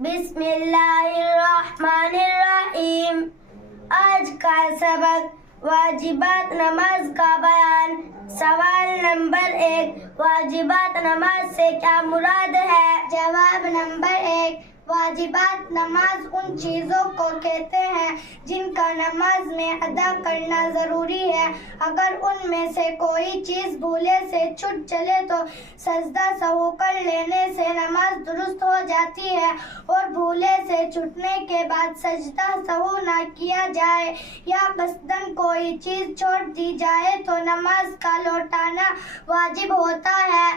بسم اللہ الرحمن الرحیم۔ آج کا سبق واجبات نماز کا بیان۔ سوال نمبر 1، واجبات نماز سے کیا مراد ہے؟ جواب نمبر 1، واجبات نماز ان چیزوں کو کہتے ہیں جن کا نماز میں ادا کرنا ضروری ہے۔ اگر ان میں سے کوئی چیز بھولے سے چھوٹ چلے تو سجدہ سہو کر لینے سے نماز درست ہو جاتی ہے، اور بھولے سے چھوٹنے کے بعد سجدہ سہو نہ کیا جائے یا قصداً کوئی چیز چھوڑ دی جائے تو نماز کا لوٹانا واجب ہوتا ہے۔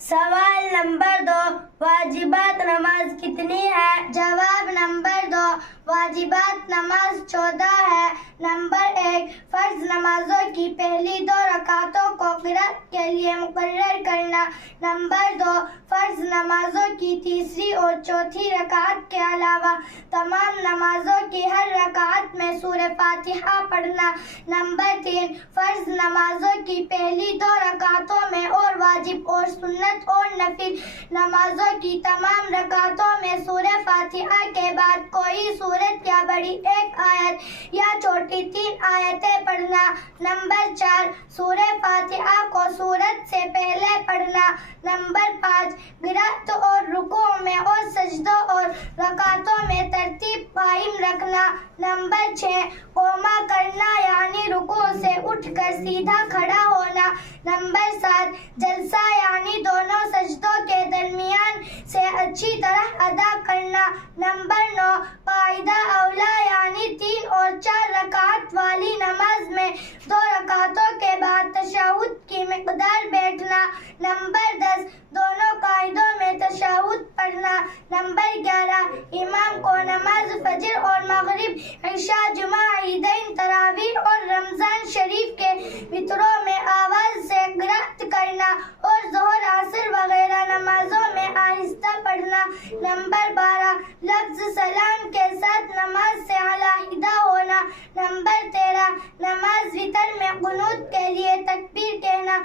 سوال نمبر 2، واجبات نماز کتنی ہے؟ جواب نمبر 2، واجبات نماز 14 ہے۔ نمبر 1، فرض نمازوں کی پہلی 2 رکعتوں کو قرات کے لیے مقرر کرنا۔ نمبر 2، فرض نمازوں کی تیسری اور چوتھی رکعت کے علاوہ تمام نمازوں کی ہر رکعت میں سورہ فاتحہ پڑھنا۔ نمبر 3، فرض نمازوں کی پہلی 2 رکعتوں میں اور واجب اور سنت اور نفل نمازوں کی تمام رکعتوں میں سورہ فاتحہ کے بعد کوئی سورت یا بڑی 1 آیت یا چھوٹی 3 آیتیں پڑھنا۔ نمبر 4، سورہ فاتحہ کو سورت سے پہلے پڑھنا۔ نمبر 5، قرات اور رکوع میں اور سجدوں اور رکعتوں میں ترتیب قائم رکھنا۔ نمبر 6، قوما کرنا یعنی رکوع سے اٹھ کر سیدھا کھڑا ہونا۔ نمبر 7، جلسہ یعنی دونوں سجدوں کے درمیان سے اچھی طرح ادا کرنا۔ نمبر 9، قاعدہ اولا یعنی 3 اور 4 رکعت والی نماز میں 2 رکعتوں کے بعد تشہد کی مقدار بیٹھنا۔ نمبر 10، دونوں قاعدوں میں تشہد پڑھنا۔ نمبر 11، امام کو نماز فجر اور مغرب، عشاء، جمعہ، عیدین، تراویح اور رمضان شریف کے وتروں میں آواز سے قرات کرنا اور ظہر، عصر وغیرہ نمازوں میں آہستہ پڑھنا۔ نمبر 12، لفظ سلام کے ساتھ نماز سے علیحدہ ہونا۔ نمبر 13، نماز وتر میں قنوت کے لیے تکبیر کہنا